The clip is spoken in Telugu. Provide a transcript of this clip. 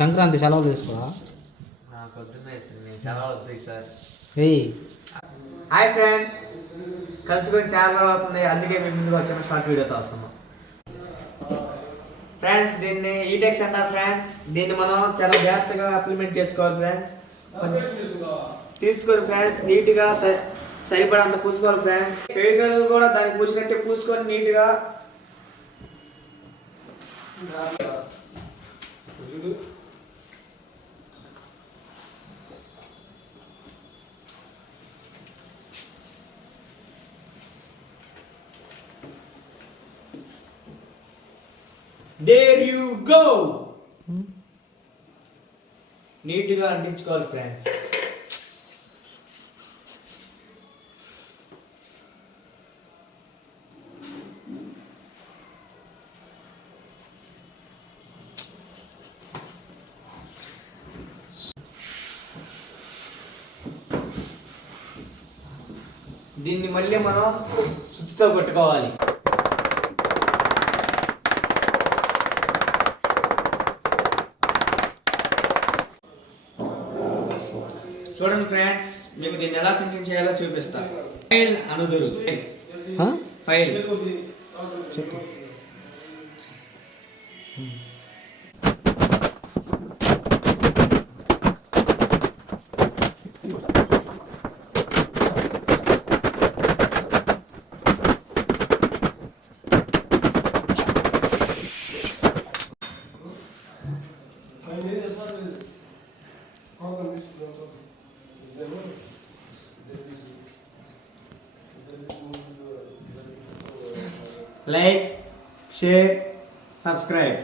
సంక్రాంతి సెలవులు తీసుకోవా? నాకు పొద్దున్నే సెలవులు వద్దు సార్. హాయ్ ఫ్రెండ్స్, కలుసుకొని చాలా రోజులు అవుతుంది, అందుకే మేము ముందుకు వచ్చిన షార్ట్ వీడియోతో వస్తున్నాం. ఫ్రెండ్స్, దీన్ని ఈటెక్స్ అంటారు ఫ్రెండ్స్. దీన్ని మనం చాలా జాగ్రత్తగా ఇంప్లిమెంట్ చేసుకోవాలి ఫ్రెండ్స్. తీసుకొని ఫ్రెండ్స్ నీట్గా సరిపడంత పూసుకోవాలి ఫ్రెండ్స్. ఫెవికాల్ కూడా దానికి పూసినట్టే పూసుకొని నీట్గా దేర్ యు గో నీట్గా అంటించుకోవాలి ఫ్రెండ్స్. దీన్ని మళ్ళీ మనం సుత్తితో కొట్టుకోవాలి. చూడండి ఫ్రెండ్స్, మీకు దీన్ని ఎలా ఫినిషింగ్ చేయాలో చూపిస్తా. ఫైల్ అనుదురు ఫైల్ లైక్, షేర్, సబ్స్క్రైబ్.